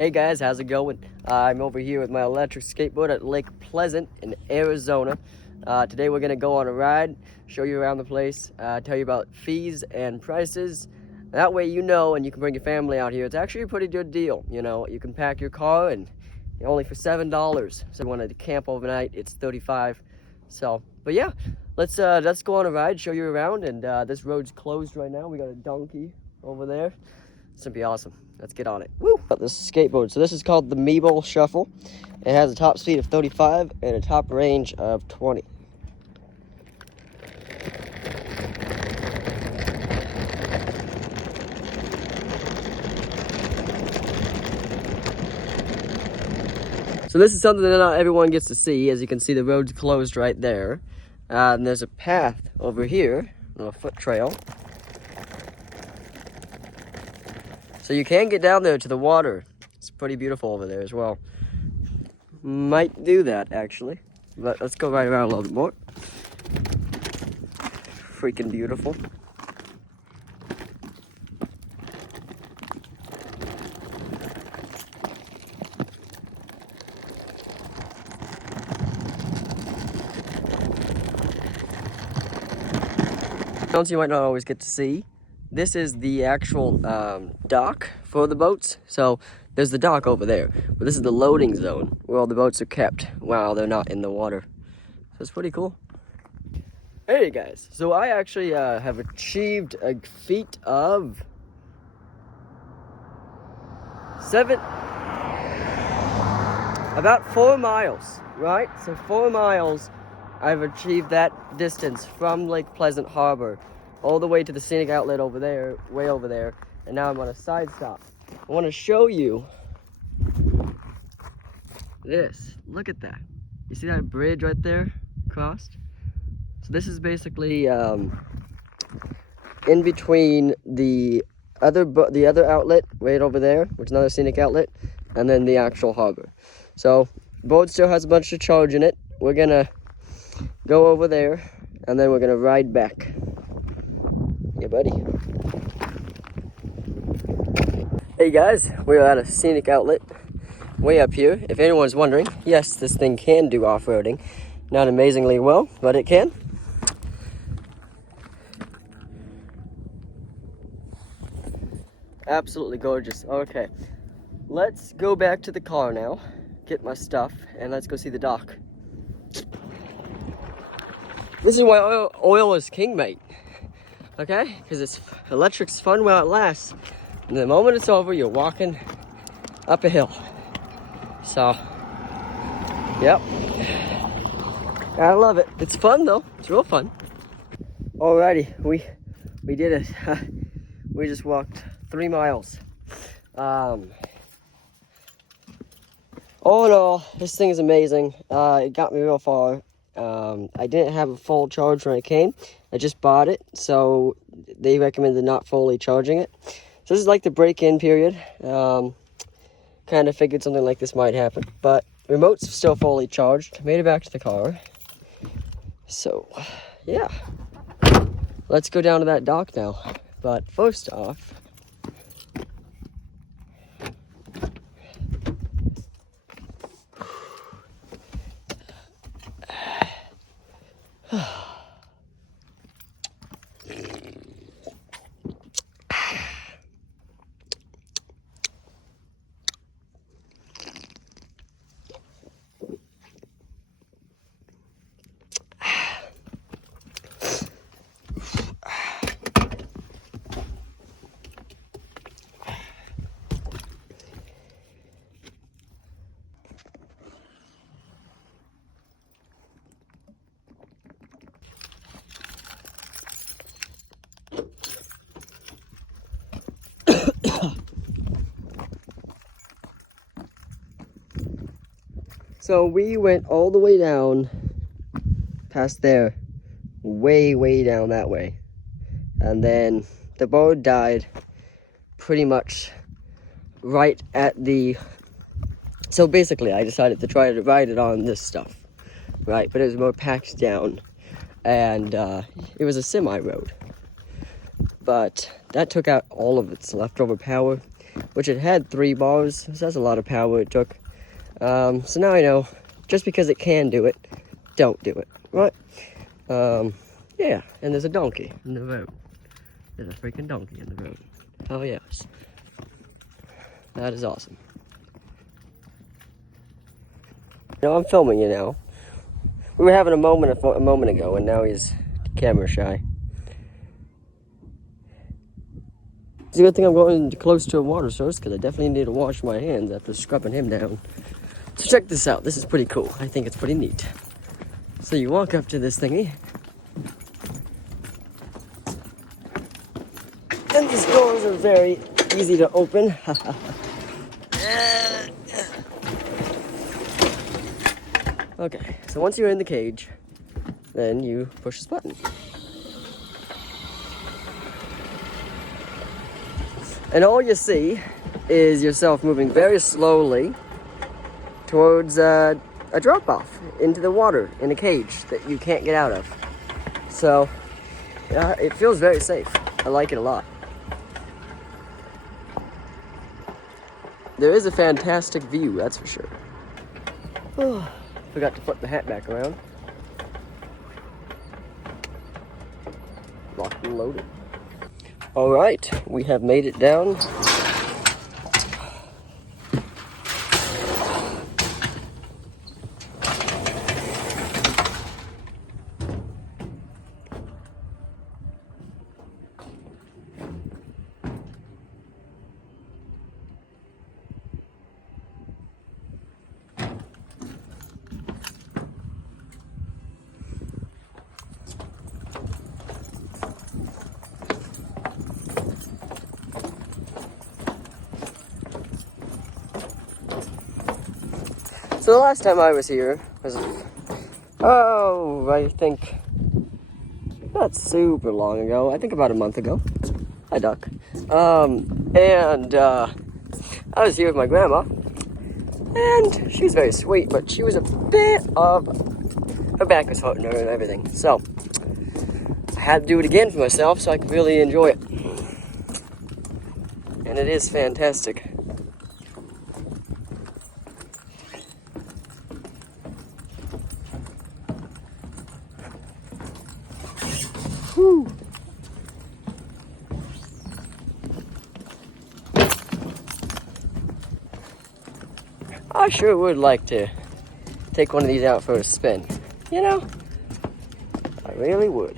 Hey guys, how's it going? I'm over here with my electric skateboard at Lake Pleasant in Arizona. Today we're gonna go on a ride, show you around the place, tell you about fees and prices. That way you know, and you can bring your family out here. It's actually a pretty good deal. You know, you can pack your car and only for $7. So if you want to camp overnight, it's $35. So, but yeah, let's go on a ride, show you around. And this road's closed right now. We got a donkey over there. It's gonna be awesome. Let's get on it. Woo! Got this skateboard. So this is called the Meeble Shuffle. It has a top speed of 35 and a top range of 20. So this is something that not everyone gets to see. As you can see, the road's closed right there. And there's a path over here, a foot trail. So you can get down there to the water. It's pretty beautiful over there as well. Might do that, actually. But let's go right around a little bit more. Freaking beautiful. You might not always get to see. This is the actual dock for the boats. So there's the dock over there, but this is the loading zone where all the boats are kept while they're not in the water. So it's pretty cool. Hey guys, so I actually have achieved a feat of about 4 miles, right? So 4 miles, I've achieved that distance from Lake Pleasant Harbor all the way to the Scenic outlet over there, way over there, and now I'm on a side stop. I want to show you this. Look at that. You see that bridge right there crossed? So this is basically in between the other outlet right over there, which is another Scenic outlet, and then the actual harbor. So boat still has a bunch of charge in it. We're gonna go over there, and then we're gonna ride back. Yeah, buddy. Hey guys, we're at a Scenic outlet way up here. If anyone's wondering, yes, this thing can do off-roading. Not amazingly well, but it can. Absolutely gorgeous. Okay, let's go back to the car now, get my stuff, and let's go see the dock. This is why oil is king, mate. Okay? Because electric's fun while it lasts. And the moment it's over, you're walking up a hill. So, yep. I love it. It's fun though. It's real fun. Alrighty, we did it. We just walked 3 miles. All in all, this thing is amazing. It got me real far. I didn't have a full charge when I came. I just bought it, so they recommended not fully charging it. So this is like the break-in period. Kind of figured something like this might happen, but remote's still fully charged. Made it back to the car. So, yeah. Let's go down to that dock now. But first off, so we went all the way down past there, way down that way. And then the boat died pretty much right at the... So basically, I decided to try to ride it on this stuff, right? But it was more packed down, and it was a semi road. But that took out all of its leftover power. which it had 3 bars, so that's a lot of power it took. So now I know, just because it can do it, don't do it, right? Yeah, and there's a donkey in the road. There's a freaking donkey in the road. Oh yes. That is awesome. No, I'm filming you now. We were having a moment ago, and now he's camera shy. It's a good thing I'm going close to a water source, because I definitely need to wash my hands after scrubbing him down. So check this out. This is pretty cool. I think it's pretty neat. So you walk up to this thingy, and these doors are very easy to open. Okay, so once you're in the cage, then you push this button. And all you see is yourself moving very slowly towards a drop-off into the water in a cage that you can't get out of. So, yeah, it feels very safe. I like it a lot. There is a fantastic view, that's for sure. Oh, forgot to flip the hat back around. Locked and loaded. All right, we have made it down. So the last time I was here was, I think, not super long ago. I think about a month ago. Hi, Duck. I was here with my grandma, and she was very sweet, but she was a bit of, her back was hurting her and everything. So I had to do it again for myself so I could really enjoy it. And it is fantastic. Whew. I sure would like to take one of these out for a spin. You know, I really would.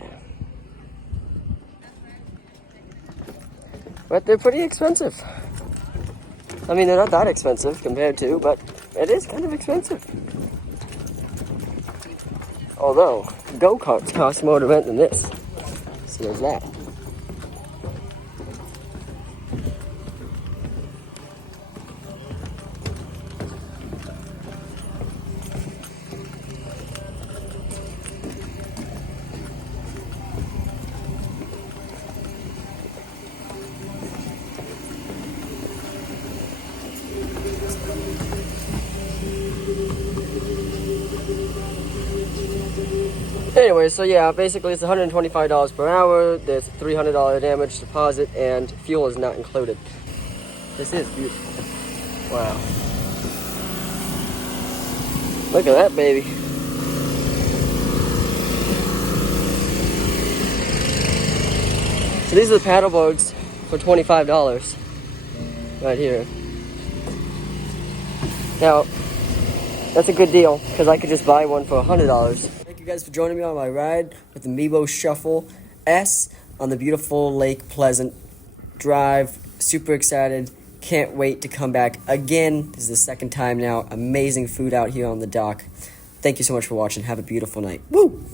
But they're pretty expensive. I mean, they're not that expensive compared to, but it is kind of expensive. Although, go-karts cost more to rent than this. So there's that. Anyway, so yeah, basically it's $125 per hour, there's a $300 damage deposit, and fuel is not included. This is beautiful. Wow. Look at that, baby. So these are the paddle boards for $25 right here. Now, that's a good deal, because I could just buy one for $100. Thank you guys for joining me on my ride with the Meebo Shuffle S on the beautiful Lake Pleasant Drive. Super excited. Can't wait to come back again. This is the second time now. Amazing food out here on the dock. Thank you so much for watching. Have a beautiful night. Woo!